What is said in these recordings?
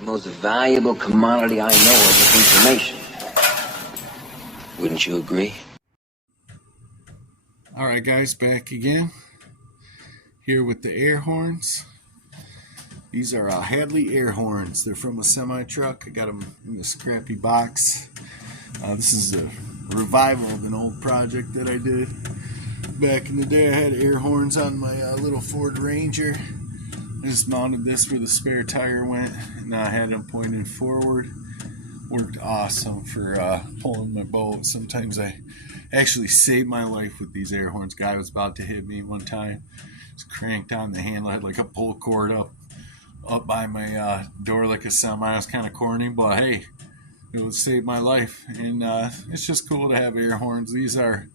The most valuable commodity I know of is information. Wouldn't you agree? Alright guys, back again. Here with the air horns. These are Hadley air horns. They're from a semi-truck. I got them in a scrappy box. This is a revival of an old project that I did. Back in the day I had air horns on my little Ford Ranger. I just mounted this where the spare tire went, and I had them pointed forward. Worked awesome for pulling my boat. Sometimes I actually saved my life with these air horns. Guy was about to hit me one time. Just cranked on the handle. I had like a pull cord up by my door like a semi. I was kind of corny, but hey, it would save my life. And it's just cool to have air horns. These are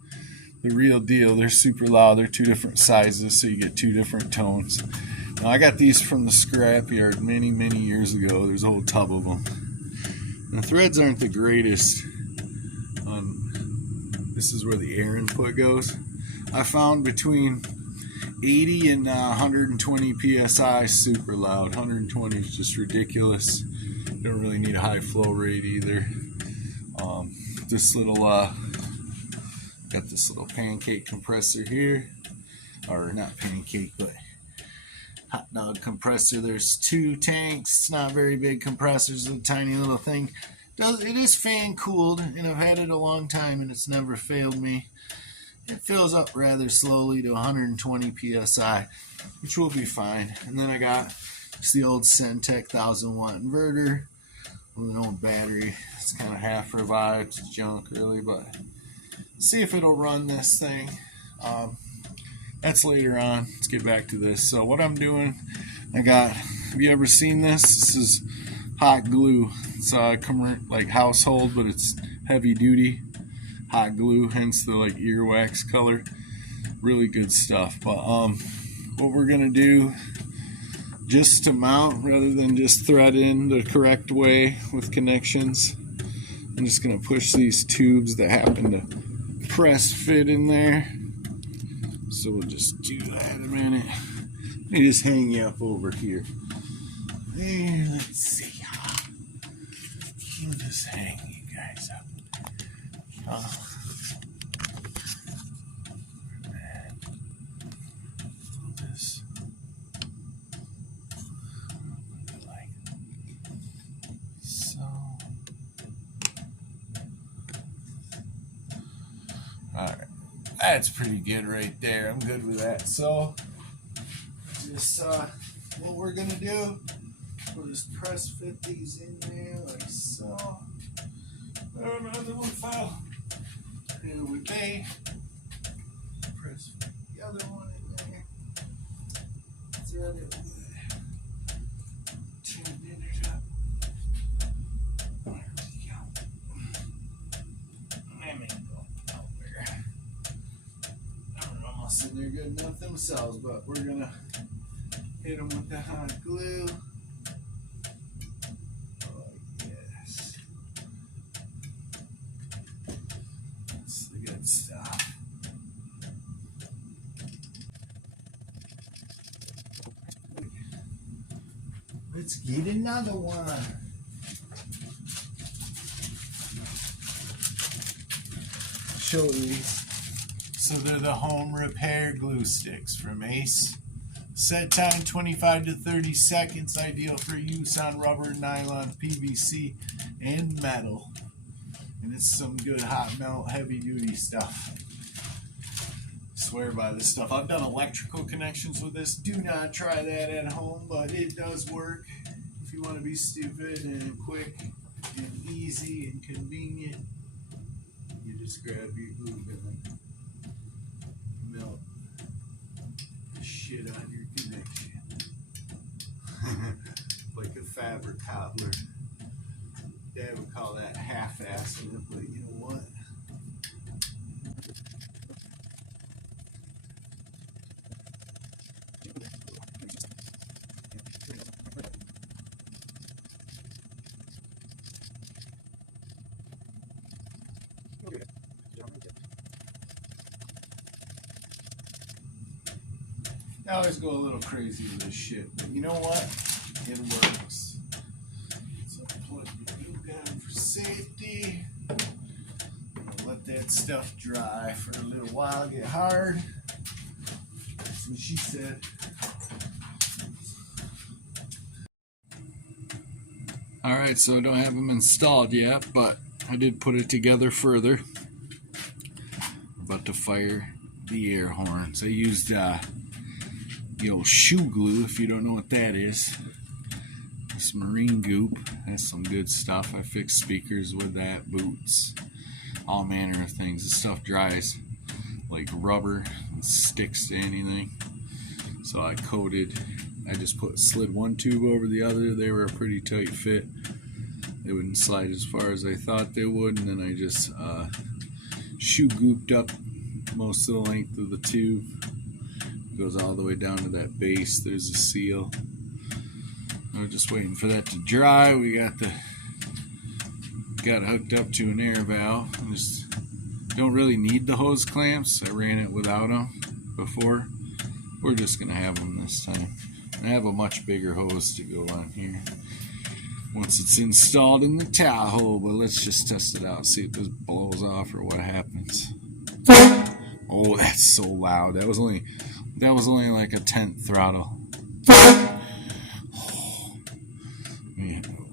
the real deal. They're super loud. They're two different sizes, so you get two different tones. Now, I got these from the scrap yard many years ago. There's a whole tub of them. And the threads aren't the greatest. This is where the air input goes. I found between 80 and 120 psi super loud. 120 is just ridiculous. You don't really need a high flow rate either. This little got this little pancake compressor here, or not pancake, but hot dog compressor. There's two tanks. It's not very big compressors. It's a tiny little thing. It is fan cooled, and I've had it a long time, and it's never failed me. It fills up rather slowly to 120 psi, which will be fine. And then I got just the old Centec 1000-watt inverter with an old battery. It's kind of half revived. It's junk, really, but see if it'll run this thing. That's later on. Let's get back to this. So what I'm doing, have you ever seen this? This is hot glue. It's like household, but it's heavy duty hot glue, hence the like earwax color. Really good stuff. But what we're gonna do, just to mount rather than just thread in the correct way with connections, I'm just gonna push these tubes that happen to press fit in there. So we'll just do that in a minute. Let me just hang you up over here. There, let's see. We'll just hang you guys up. Like so. Alright. That's pretty good right there. I'm good with that. So, just what we're going to do, we'll just press fit these in there like so. Oh, another one fell. Here we go. Press fit the other one in there. Thread it with tune it up. There we go. Let me go over. Almost in there good enough themselves, but we're gonna hit them with the hot glue. Oh yes, that's the good stuff. Let's get another one. Show these. So they're the home repair glue sticks from Ace. Set time 25 to 30 seconds, ideal for use on rubber, nylon, PVC, and metal. And it's some good hot melt, heavy duty stuff. Swear by this stuff. I've done electrical connections with this. Do not try that at home, but it does work. If you want to be stupid and quick and easy and convenient, you just grab your glue gun. Melt the shit on your connection. Like a fabric cobbler. Dad would call that half-assing it, but you know what? I always go a little crazy with this shit, but you know what? It works. that stuff dry for a little while, get hard. That's what she said. Alright, so I don't have them installed yet, but I did put it together further. I'm about to fire the air horns. I used shoe glue, if you don't know what that is. This marine goop, that's some good stuff. I fixed speakers with that, boots, all manner of things. This stuff dries like rubber and sticks to anything. So I just slid one tube over the other. They were a pretty tight fit. They wouldn't slide as far as I thought they would, and then I just shoe gooped up most of the length of the tube. It goes all the way down to that base. There's a seal. We're just waiting for that to dry. We got it hooked up to an air valve. I just don't really need the hose clamps. I ran it without them before. We're just gonna have them this time. I have a much bigger hose to go on here once it's installed in the Tahoe, but let's just test it out, see if this blows off or what happens. Oh, that's so loud. That was only like a 10th throttle.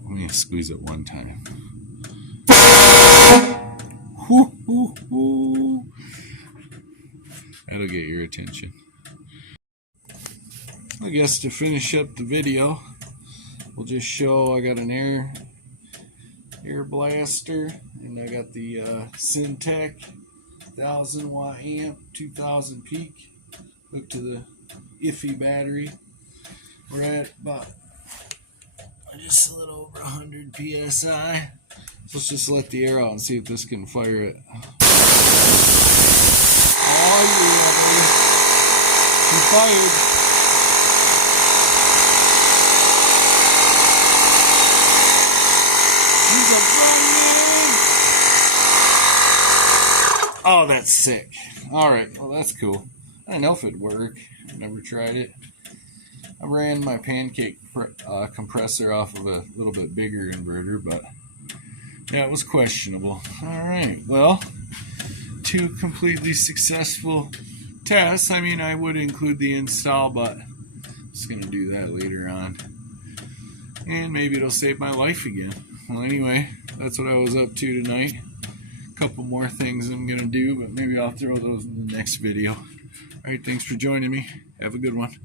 Let me squeeze it one time. Whoo, whoo, whoo. That'll get your attention. I guess to finish up the video, we'll just show I got an air blaster, and I got the Syntec 1000 watt amp, 2000 peak, hooked to the iffy battery. We're at about just a little over 100 psi. So let's just let the air out and see if this can fire it. Oh yeah, baby. She fired. Oh, that's sick. Alright, well that's cool. I don't know if it'd work. I've never tried it. I ran my pancake compressor off of a little bit bigger inverter, but yeah, it was questionable. Alright, well, 2 completely successful tests. I mean, I would include the install, but I'm just going to do that later on. And maybe it'll save my life again. Well, anyway, that's what I was up to tonight. A couple more things I'm going to do, but maybe I'll throw those in the next video. Alright, thanks for joining me. Have a good one.